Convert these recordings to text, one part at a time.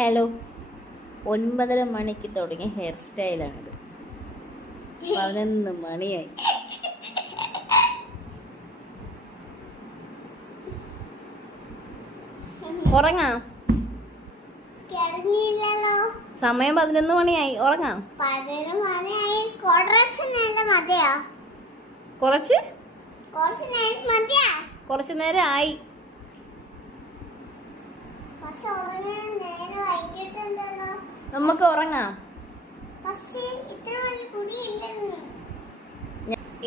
Hello, 9:30 മണിക്ക് തുടങ്ങിയ hair സ്റ്റൈലാണിത്. 11 മണിയായി. ഉറങ്ങാം. സമയം 11 മണിയായി. ഉറങ്ങാം. കുറച്ച് നേരം ആയി. നമുക്ക് ഉറങ്ങാം.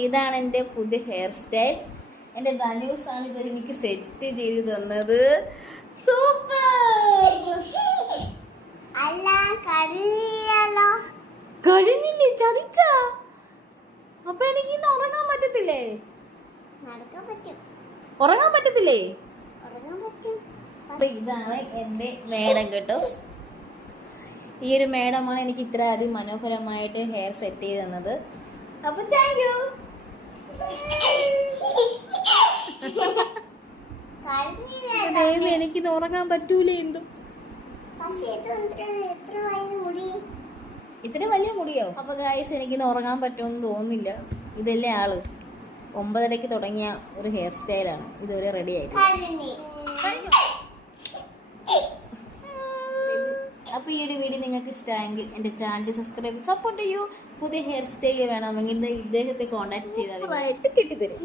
ഇതാണ് എൻ്റെ പുതിയ ഹെയർ സ്റ്റൈൽ. എൻ്റെ ധന്യൂസ് ആണ് ഇത് എനിക്ക് സെറ്റ് ചെയ്ത് തന്നത്. സൂപ്പർ. കഴിഞ്ഞില്ലേ? ചതിച്ചാ? അപ്പൊ എനിക്ക് ഇന്ന് ഉറങ്ങാൻ പറ്റത്തില്ലേ? ഉറങ്ങാൻ പറ്റത്തില്ലേ? അപ്പൊ ഇതാണ് എൻ്റെ മേഡം കേട്ടോ. ഈ ഒരു മേഡമാണ് എനിക്ക് ഇത്ര മനോഹരമായിട്ട് ഹെയർ സെറ്റ് ചെയ്ത് തന്നത്. അപ്പൊ താങ്ക് യു. എനിക്കിത് ഉറങ്ങാൻ പറ്റൂലേ? എന്തും ഇത്ര വലിയ മുടിയോ? അപ്പൊ ഗായ്സ്, എനിക്കിന്ന് ഉറങ്ങാൻ പറ്റുമെന്ന് തോന്നുന്നില്ല. ഇതല്ലേ ആള് 9:30 തുടങ്ങിയ ഒരു ഹെയർ സ്റ്റൈലാണ്. ഇതുവരെ റെഡി ആയിട്ട്. അപ്പൊ ഈ ഒരു വീഡിയോ നിങ്ങൾക്ക് ഇഷ്ടമായെങ്കിൽ എന്റെ ചാനൽ സബ്സ്ക്രൈബ് സപ്പോർട്ട് ചെയ്യൂ. പുതിയ ഹെയർ സ്റ്റൈൽ വേണമെങ്കിൽ ഇദ്ദേഹത്തെ കോൺടാക്ട് ചെയ്താൽ കിട്ടിത്തരും.